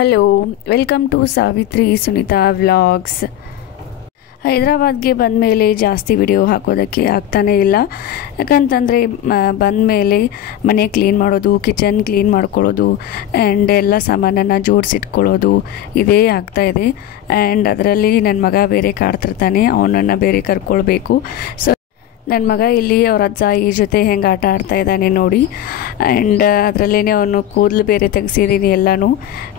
Hello, welcome to Savitri Sunita vlogs. ಹೈದರಾಬಾದ್ಗೆ ಬಂದಮೇಲೆ ಜಾಸ್ತಿ ವಿಡಿಯೋ ಹಾಕೋದಕ್ಕೆ ಆಗ್ತಾನೇ ಇಲ್ಲ. ಯಾಕಂತಂದರೆ ಬಂದಮೇಲೆ ಮನೆ ಕ್ಲೀನ್ ಮಾಡೋದು, ಕಿಚನ್ ಕ್ಲೀನ್ ಮಾಡ್ಕೊಳ್ಳೋದು ಆ್ಯಂಡ್ ಎಲ್ಲ ಸಾಮಾನನ್ನು ಜೋಡಿಸಿಟ್ಕೊಳ್ಳೋದು ಇದೇ ಆಗ್ತಾಯಿದೆ. ಆ್ಯಂಡ್ ಅದರಲ್ಲಿ ನನ್ನ ಮಗ ಬೇರೆ ಕಾಡ್ತಿರ್ತಾನೆ, ಅವನನ್ನು ಬೇರೆ ಕರ್ಕೊಳ್ಬೇಕು. ಸೊ ನನ್ನ ಮಗ ಇಲ್ಲಿ ಅವ್ರ ಅಜ್ಜ ಈ ಜೊತೆ ಹೆಂಗೆ ಆಟ ಆಡ್ತಾ ಇದ್ದಾನೆ ನೋಡಿ. ಆ್ಯಂಡ್ ಅದರಲ್ಲೇ ಅವನು ಕೂದಲು ಬೇರೆ ತೆಗೆಸಿದ್ದೀನಿ, ಎಲ್ಲನೂ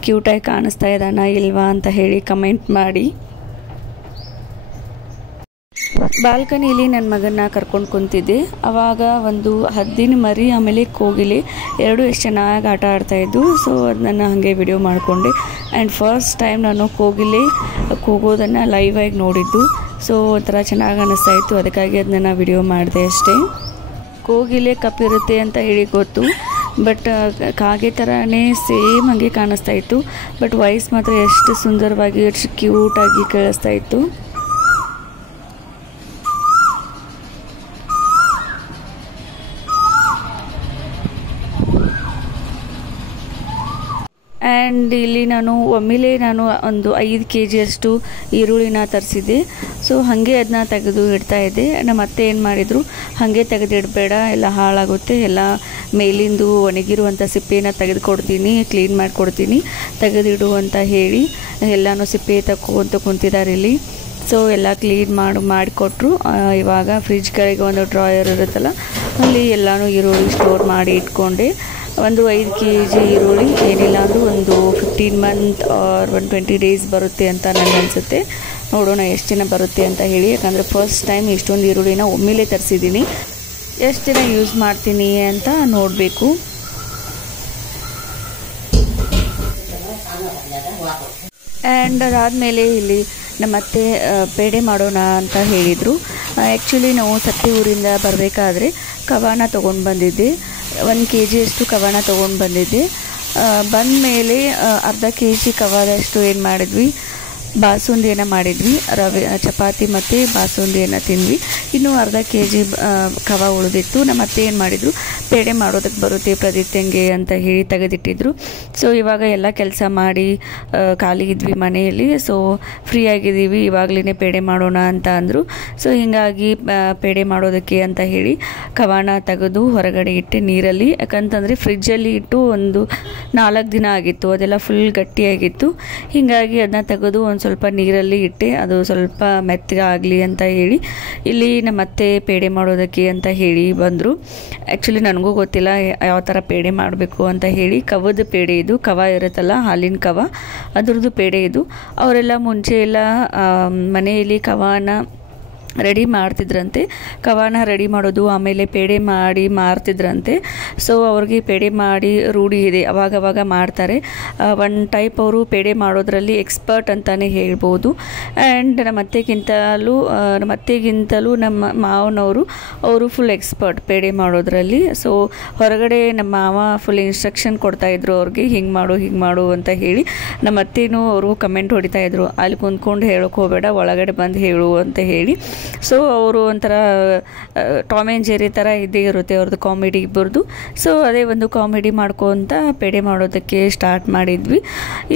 ಕ್ಯೂಟಾಗಿ ಕಾಣಿಸ್ತಾ ಇದ್ದಾನ ಇಲ್ವಾ ಅಂತ ಹೇಳಿ ಕಮೆಂಟ್ ಮಾಡಿ. ಬಾಲ್ಕನಿಲಿ ನನ್ನ ಮಗನ್ನ ಕರ್ಕೊಂಡು ಕುಂತಿದ್ದೆ. ಆವಾಗ ಒಂದು ಹದ್ದಿನ ಮರಿ ಆಮೇಲೆ ಕೋಗಿಲೆ ಎರಡು ಎಷ್ಟು ಚೆನ್ನಾಗಿ ಆಟ ಆಡ್ತಾಯಿದ್ದು. ಸೊ ಅದನ್ನು ಹಾಗೆ ವಿಡಿಯೋ ಮಾಡಿಕೊಂಡೆ. ಆ್ಯಂಡ್ ಫಸ್ಟ್ ಟೈಮ್ ನಾನು ಕೋಗಿಲೆ ಕೂಗೋದನ್ನು ಲೈವಾಗಿ ನೋಡಿದ್ದು. ಸೊ ಒಂಥರ ಚೆನ್ನಾಗಿ ಅನ್ನಿಸ್ತಾ ಇತ್ತು, ಅದಕ್ಕಾಗಿ ಅದನ್ನ ವಿಡಿಯೋ ಮಾಡಿದೆ ಅಷ್ಟೇ. ಕೋಗಿಲೆ ಕಪ್ಪಿರುತ್ತೆ ಅಂತ ಹೇಳಿ ಗೊತ್ತು, ಬಟ್ ಕಾಗೆ ಥರನೇ ಸೇಮ್ ಹಾಗೆ ಕಾಣಿಸ್ತಾ ಇತ್ತು. ಬಟ್ ವಾಯ್ಸ್ ಮಾತ್ರ ಎಷ್ಟು ಸುಂದರವಾಗಿ ಎಷ್ಟು ಕ್ಯೂಟಾಗಿ ಕೇಳಿಸ್ತಾ ಇತ್ತು. ಆ್ಯಂಡ್ ಇಲ್ಲಿ ನಾನು ಒಂದು 5 kg ಅಷ್ಟು ಈರುಳ್ಳಿನ ತರಿಸಿದ್ದೆ. ಸೊ ಹಾಗೆ ಅದನ್ನ ತೆಗೆದು ಇಡ್ತಾಯಿದ್ದೆ. ನಮ್ಮ ಅತ್ತೆ ಏನು ಮಾಡಿದರು, ಹಾಗೆ ತೆಗೆದಿಡಬೇಡ, ಎಲ್ಲ ಹಾಳಾಗುತ್ತೆ, ಎಲ್ಲ ಮೇಲಿಂದು ಒಣಗಿರುವಂಥ ಸಿಪ್ಪೆನ ತೆಗೆದುಕೊಡ್ತೀನಿ, ಕ್ಲೀನ್ ಮಾಡಿಕೊಡ್ತೀನಿ, ತೆಗೆದಿಡು ಅಂತ ಹೇಳಿ ಎಲ್ಲನೂ ಸಿಪ್ಪೆ ತಗೊಂತ ಕುಂತಿದ್ದಾರೆ ಇಲ್ಲಿ. ಸೊ ಎಲ್ಲ ಕ್ಲೀನ್ ಮಾಡಿಕೊಟ್ರು. ಇವಾಗ ಫ್ರಿಜ್ ಕೆಳಗೆ ಒಂದು ಡ್ರಾಯರ್ ಇರುತ್ತಲ್ಲ, ಅಲ್ಲಿ ಎಲ್ಲನೂ ಈರುಳ್ಳಿ ಸ್ಟೋರ್ ಮಾಡಿ ಇಟ್ಕೊಂಡೆ. ಒಂದು 5 kg ಈರುಳ್ಳಿ ಏನಿಲ್ಲ ಅಂದರೂ ಒಂದು 15 months ಆರ್ 20 days ಬರುತ್ತೆ ಅಂತ ನನಗೆ ಅನಿಸುತ್ತೆ. ನೋಡೋಣ ಎಷ್ಟು ದಿನ ಬರುತ್ತೆ ಅಂತ ಹೇಳಿ. ಯಾಕಂದರೆ ಫಸ್ಟ್ ಟೈಮ್ ಇಷ್ಟೊಂದು ಈರುಳ್ಳಿನ ಒಮ್ಮೆಲೇ ತರಿಸಿದ್ದೀನಿ, ಎಷ್ಟು ದಿನ ಯೂಸ್ ಮಾಡ್ತೀನಿ ಅಂತ ನೋಡಬೇಕು. ಆ್ಯಂಡ್ ಅದಾದಮೇಲೆ ಇಲ್ಲಿ ನಮ್ಮ ಅತ್ತೆ ಪೇಡೆ ಮಾಡೋಣ ಅಂತ ಹೇಳಿದರು. ಆ್ಯಕ್ಚುಲಿ ನಾವು ಸತ್ತಿ ಊರಿಂದ ಬರಬೇಕಾದ್ರೆ ಕವಾನ ತೊಗೊಂಡು ಬಂದಿದ್ದೆ. 1 kg ಅಷ್ಟು ಕವಾನ ತೊಗೊಂಡು ಬಂದಿದ್ದೆ. ಬಂದ ಮೇಲೆ ಅರ್ಧ kg ಕವಾದಷ್ಟು ಏನು ಮಾಡಿದ್ವಿ, ಬಾಸುಂದಿಯನ್ನು ಮಾಡಿದ್ವಿ. ಚಪಾತಿ ಮತ್ತು ಬಾಸುಂದಿಯನ್ನು ತಿಂದ್ವಿ. ಇನ್ನೂ ಅರ್ಧ kg ಕವ ಉಳಿದಿತ್ತು. ನಮ್ಮ ಅತ್ತೆ ಏನು ಮಾಡಿದರು, ಪೇಡೆ ಮಾಡೋದಕ್ಕೆ ಬರುತ್ತೆ ಪ್ರದೀಪ್ತಂಗೆ ಅಂತ ಹೇಳಿ ತೆಗೆದಿಟ್ಟಿದ್ರು. ಸೊ ಇವಾಗ ಎಲ್ಲ ಕೆಲಸ ಮಾಡಿ ಖಾಲಿ ಇದ್ವಿ ಮನೆಯಲ್ಲಿ. ಸೊ ಫ್ರೀ ಆಗಿದ್ದೀವಿ, ಇವಾಗಲೇ ಪೇಡೆ ಮಾಡೋಣ ಅಂತ ಅಂದರು. ಸೊ ಹೀಗಾಗಿ ಪೇಡೆ ಮಾಡೋದಕ್ಕೆ ಅಂತ ಹೇಳಿ ಕವಾನ ತೆಗೆದು ಹೊರಗಡೆ ಇಟ್ಟೆ ನೀರಲ್ಲಿ. ಯಾಕಂತಂದರೆ ಫ್ರಿಜ್ಜಲ್ಲಿ ಇಟ್ಟು ಒಂದು 4 ದಿನ ಆಗಿತ್ತು, ಅದೆಲ್ಲ ಫುಲ್ ಗಟ್ಟಿಯಾಗಿತ್ತು. ಹೀಗಾಗಿ ಅದನ್ನ ತೆಗೆದು ಒಂದು ಸ್ವಲ್ಪ ನೀರಲ್ಲಿ ಇಟ್ಟೆ, ಅದು ಸ್ವಲ್ಪ ಮೆತ್ತಗಾಗಲಿ ಅಂತ ಹೇಳಿ. ಇಲ್ಲಿ ನಮ್ಮ ಅತ್ತೆ ಪೇಡೆ ಮಾಡೋದಕ್ಕೆ ಅಂತ ಹೇಳಿ ಬಂದರು. ಆ್ಯಕ್ಚುಲಿ ನನಗೂ ಗೊತ್ತಿಲ್ಲ ಯಾವ ಥರ ಪೇಡೆ ಮಾಡಬೇಕು ಅಂತ ಹೇಳಿ. ಕವದ ಪೇಡೆ ಇದು, ಕವ ಇರುತ್ತಲ್ಲ ಹಾಲಿನ ಕವ, ಅದ್ರದ್ದು ಪೇಡೆ ಇದು. ಅವರೆಲ್ಲ ಮುಂಚೆ ಎಲ್ಲ ಮನೆಯಲ್ಲಿ ಕವಾನ ರೆಡಿ ಮಾಡ್ತಿದ್ರಂತೆ. ಕವಾನ ರೆಡಿ ಮಾಡೋದು, ಆಮೇಲೆ ಪೇಡೆ ಮಾಡಿ ಮಾರ್ತಿದ್ರಂತೆ. ಸೊ ಅವ್ರಿಗೆ ಪೇಡೆ ಮಾಡಿ ರೂಢಿ ಇದೆ, ಅವಾಗವಾಗ ಮಾಡ್ತಾರೆ. ಒನ್ ಟೈಪ್ ಅವರು ಪೇಡೆ ಮಾಡೋದ್ರಲ್ಲಿ ಎಕ್ಸ್ಪರ್ಟ್ ಅಂತಲೇ ಹೇಳ್ಬೋದು. ಆ್ಯಂಡ್ ನಮ್ಮ ಅತ್ತೆಗಿಂತಲೂ ನಮ್ಮ ಮಾವನವರು ಅವರು ಫುಲ್ ಎಕ್ಸ್ಪರ್ಟ್ ಪೇಡೆ ಮಾಡೋದ್ರಲ್ಲಿ. ಸೊ ಹೊರಗಡೆ ನಮ್ಮ ಮಾವ ಫುಲ್ ಇನ್ಸ್ಟ್ರಕ್ಷನ್ ಕೊಡ್ತಾಯಿದ್ರು ಅವ್ರಿಗೆ, ಹಿಂಗೆ ಮಾಡು ಅಂತ ಹೇಳಿ. ನಮ್ಮ ಅತ್ತೆನೂ ಅವರು ಕಮೆಂಟ್ ಹೊಡಿತಾಯಿದ್ರು, ಅಲ್ಲಿ ಕುಂತ್ಕೊಂಡು ಹೇಳೋಕೆ ಹೋಗಬೇಡ, ಒಳಗಡೆ ಬಂದು ಹೇಳು ಅಂತ ಹೇಳಿ. ಸೊ ಅವರು ಒಂಥರ ಟಾಮ್ ಆ್ಯಂಡ್ ಜೆರಿ ಥರ ಇದ್ದೇ ಇರುತ್ತೆ ಅವ್ರದ್ದು ಕಾಮಿಡಿ ಇಬ್ಬರದು. ಸೊ ಅದೇ ಒಂದು ಕಾಮಿಡಿ ಮಾಡ್ಕೊತ ಪೇಡೆ ಮಾಡೋದಕ್ಕೆ ಸ್ಟಾರ್ಟ್ ಮಾಡಿದ್ವಿ.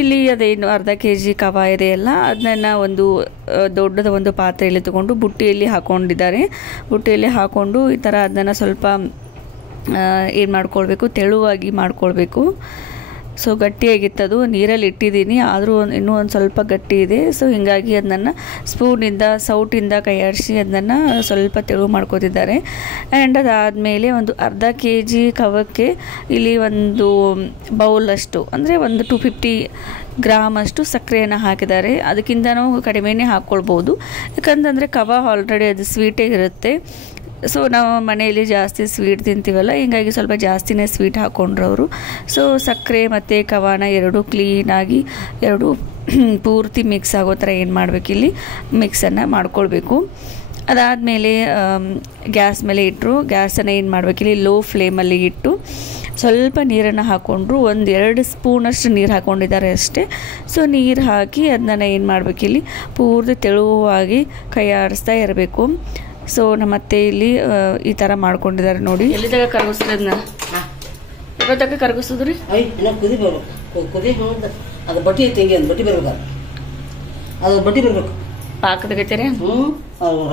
ಇಲ್ಲಿ ಅದೇನು ಅರ್ಧ kg ಕವ ಇದೆಯಲ್ಲ, ಅದನ್ನು ಒಂದು ದೊಡ್ಡದ ಒಂದು ಪಾತ್ರೆಯಲ್ಲಿ ತೊಗೊಂಡು ಬುಟ್ಟಿಯಲ್ಲಿ ಹಾಕ್ಕೊಂಡಿದ್ದಾರೆ. ಬುಟ್ಟಿಯಲ್ಲಿ ಹಾಕ್ಕೊಂಡು ಈ ಥರ ಅದನ್ನು ಸ್ವಲ್ಪ ಏನು ಮಾಡ್ಕೊಳ್ಬೇಕು, ತೆಳುವಾಗಿ ಮಾಡ್ಕೊಳ್ಬೇಕು. ಸೊ ಗಟ್ಟಿಯಾಗಿತ್ತದು, ನೀರಲ್ಲಿ ಇಟ್ಟಿದ್ದೀನಿ, ಆದರೂ ಇನ್ನೂ ಒಂದು ಸ್ವಲ್ಪ ಗಟ್ಟಿ ಇದೆ. ಸೊ ಹೀಗಾಗಿ ಅದನ್ನು ಸೌಟಿಂದ ಕೈಯಾಡಿಸಿ ಅದನ್ನು ಸ್ವಲ್ಪ ತೆಳು ಮಾಡ್ಕೋತಿದ್ದಾರೆ. ಆ್ಯಂಡ್ ಅದಾದಮೇಲೆ ಒಂದು ಅರ್ಧ kg ಕವಕ್ಕೆ ಇಲ್ಲಿ ಒಂದು ಬೌಲಷ್ಟು, ಅಂದರೆ ಒಂದು 250 ಗ್ರಾಮ್ ಅಷ್ಟು ಸಕ್ಕರೆಯನ್ನು ಹಾಕಿದ್ದಾರೆ. ಅದಕ್ಕಿಂತನೂ ಕಡಿಮೆನೇ ಹಾಕ್ಕೊಳ್ಬೋದು, ಯಾಕಂತಂದರೆ ಕವ ಆಲ್ರೆಡಿ ಅದು ಸ್ವೀಟೇ ಇರುತ್ತೆ. ಸೊ ನಾವು ಮನೆಯಲ್ಲಿ ಜಾಸ್ತಿ ಸ್ವೀಟ್ ತಿಂತೀವಲ್ಲ, ಹೀಗಾಗಿ ಸ್ವಲ್ಪ ಜಾಸ್ತಿನೇ ಸ್ವೀಟ್ ಹಾಕ್ಕೊಂಡ್ರು ಅವರು. ಸೊ ಸಕ್ಕರೆ ಮತ್ತು ಕವಾನ ಎರಡು ಕ್ಲೀನಾಗಿ ಪೂರ್ತಿ ಮಿಕ್ಸ್ ಆಗೋ ಥರ ಏನು ಮಾಡಬೇಕಿಲ್ಲಿ ಮಿಕ್ಸನ್ನು ಮಾಡ್ಕೊಳ್ಬೇಕು. ಅದಾದಮೇಲೆ ಗ್ಯಾಸ್ ಮೇಲೆ ಇಟ್ಟರು. ಗ್ಯಾಸನ್ನು ಏನು ಮಾಡಬೇಕಿಲ್ಲಿ ಲೋ ಫ್ಲೇಮಲ್ಲಿ ಇಟ್ಟು ಸ್ವಲ್ಪ ನೀರನ್ನು ಹಾಕ್ಕೊಂಡ್ರು. 1-2 ಸ್ಪೂನಷ್ಟು ನೀರು ಹಾಕ್ಕೊಂಡಿದ್ದಾರೆ ಅಷ್ಟೇ. ಸೊ ನೀರು ಹಾಕಿ ಅದನ್ನ ಏನು ಮಾಡಬೇಕಿಲ್ಲಿ ಪೂರ್ತಿ ತೆಳುವಾಗಿ ಕೈ ಆಡಿಸ್ತಾ ಇರಬೇಕು. ಸೊ ನಮ್ಮ ಅತ್ತೆ ಇಲ್ಲಿ ಈ ಥರ ಮಾಡ್ಕೊಂಡಿದ್ದಾರೆ ನೋಡಿ. ಎಲ್ಲಿ ತಗ ಕರಗಿಸ್ತದನ್ನ ಇವತ್ತಕ್ಕೆ ಕರಗಿಸಿದ್ರಿ? ಕುದಿ ಅದು ಬಟ್ಟಿ ಐತಿ ಹಿಂಗೆ ಬಟ್ಟಿ ಬರ್ಬೇಕು ಅದು ಬಟ್ಟಿ ಬರ್ಬೇಕು ಪಾಕ ತೆಗಿತೀರಿ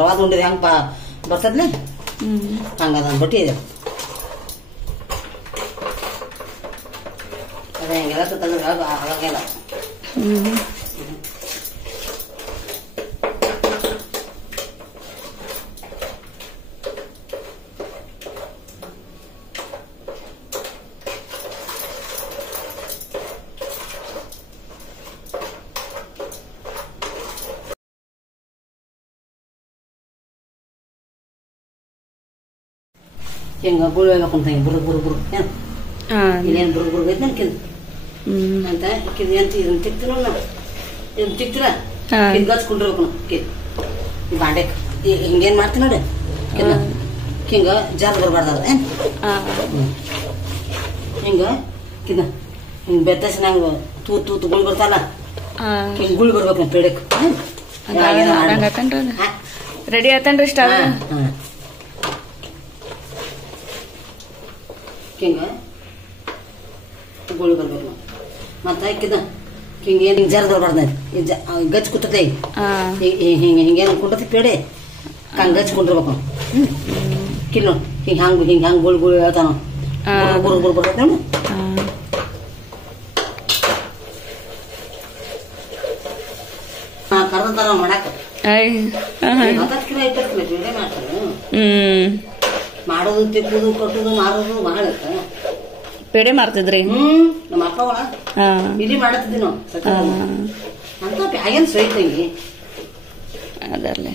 ರವಾದ ಉಂಡಿದೆ ಹೆಂಗೆ ಬರ್ತದ್ಲೆ ಹಂಗದ ಬಟ್ಟಿ ಇದೆ ಅದೇ ಹೆಂಗೆಲ್ಲ ತಂದ್ರೆ ಆಗಲ್ಲ ಹಿಂಗ ಗುಳಿ ಹೋಗ್ಬೇಕಂತ ಹಿಂಗೆ ಬುರು ಏನು ಇನ್ನೇನು ಬುರು ಐತೆ ನನ್ಕಿಂದು ಅಂತ ಕಿದ್ ಅಂತ ಇದನ್ನ ತಿಕ್ತಿನ ಇದನ್ನ ತಿಕ್ತಿರ ಕಿದ್ ಗಚ್ಕೊಂಡಿರ್ಬೇಕು ನಾವು ಕಿದ್ ಬಾಂಡೆ ಹಿಂಗೇನು ಮಾಡ್ತೀನಿ ನೋಡಿ ಕಿನ್ನ ಹಿಂಗ ಜಾರ್ ಬರಬಾರ್ದು ಏನು ಹಿಂಗ ಕಿನ್ನ ಹಿಂಗೆ ಬೆತ್ತಸಿನಂಗ ತೂತು ಗುಳಿ ಬರ್ತಾವಲ್ಲ ಹಿಂಗೆ ಗುಳಿ ಬರ್ಬೇಕು ಪೇಡಕ್ಕೆ ರೆಡಿ ಆತನ್ರಿ ಸ್ಟಾವ್ ಹಿಂಗ ಗುಳಿ ಬರ್ಬೇಕು ನಾವು ಮತ್ತೆ ಹಾಕಿದ ಹಿಂಗೆ ಏನು ಹಿಂಗೆ ಜರ ಬರಬಾರ್ದು ಗಚ್ಚ ಕುಟ್ಟತೆ ಹಿಂಗೇನು ಕುಂಟತಿ ಪೇಡೆ ಹಂಗೆ ಗಚ್ಕೊಂಡಿರ್ಬೇಕು ಕಿಲ್ಲೋ ಹಿಂಗೆ ಗುಳಿ ಹೇಳ್ತಾನ ಗುರು ಬರ್ತೈತೆ ನೋಡಿ ಕರ್ದಂತಾರ ಮಾಡಾಕ 10 ಕಿಲೋ 20 ಕಿಲೋ ಬೇರೆ ಮಾಡ್ತಾರೆ ಮಾಡೋದು ತಿಪ್ಪುದು ಕಟ್ಟುದು ಮಾರೋದು ಭಾಳ ಪೇಡೆ ಮಾಡ್ತಿದ್ರಿ ನಮ್ಮ ಅಪ್ಪ ಇಲ್ಲಿ ಮಾಡತ್ತಿದ್ವಿ ನಾವು ಅಂತ ಬ್ಯಾಗೇನು ಸ್ವೈತಂಗಿ ಅದರ್ಲೆ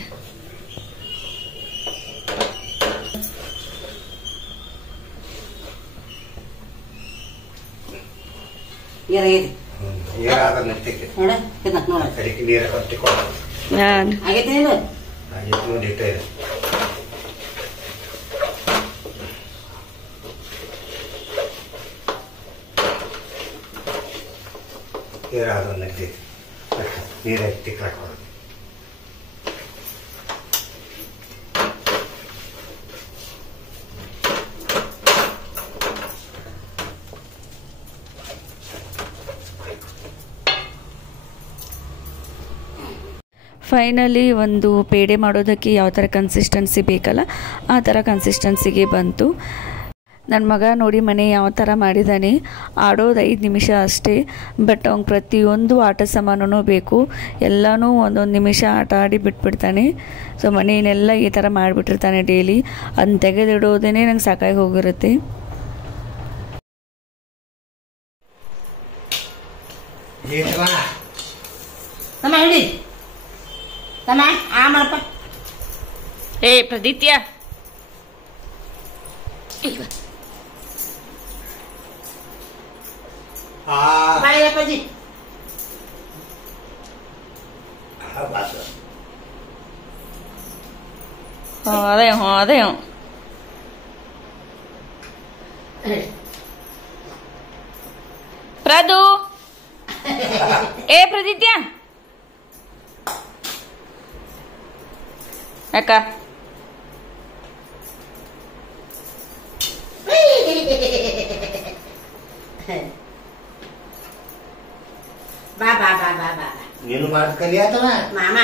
ಆಗೈತೆ ಇಲ್ಲ ನೀರು ಎತ್ತಿ ಕಟ್ಕೊಂಡು ಫೈನಲಿ ಒಂದು ಪೇಡೆ ಮಾಡೋದಕ್ಕೆ ಯಾವ ಥರ ಕನ್ಸಿಸ್ಟೆನ್ಸಿ ಬೇಕಲ್ಲ ಆ ಥರ ಕನ್ಸಿಸ್ಟೆನ್ಸಿಗೆ ಬಂತು. ನನ್ನ ಮಗ ನೋಡಿ ಮನೆ ಯಾವ ಥರ ಮಾಡಿದ್ದಾನೆ. ಆಡೋದು 5 ನಿಮಿಷ ಅಷ್ಟೇ, ಬಟ್ ಅವ್ನಿಗೆ ಪ್ರತಿಯೊಂದು ಆಟ ಸಾಮಾನು ಬೇಕು. ಎಲ್ಲನೂ ಒಂದೊಂದು ನಿಮಿಷ ಆಟ ಆಡಿ ಬಿಟ್ಬಿಡ್ತಾನೆ. ಸೊ ಮನೆಯನ್ನೆಲ್ಲ ಈ ಥರ ಮಾಡಿಬಿಟ್ಟಿರ್ತಾನೆ ಡೈಲಿ. ಅದನ್ನ ತೆಗೆದಿಡೋದೇ ನಂಗೆ ಸಾಕಾಗಿ ಹೋಗಿರುತ್ತೆ. ಹೇಳಿ ಏ ಪ್ರದಿತ್ಯ, ಅಪ್ಪಾಜಿ ಅದೇ ಪ್ರದು ಏ ಪ್ರದಿತ್ಯ ಅಕ್ಕ ಬಾ ಬಾ ಬಾ ಬಾ ಬಾ ನೀನು ಮಾತು ಕಲಿಯಾತವ ಮಾಮ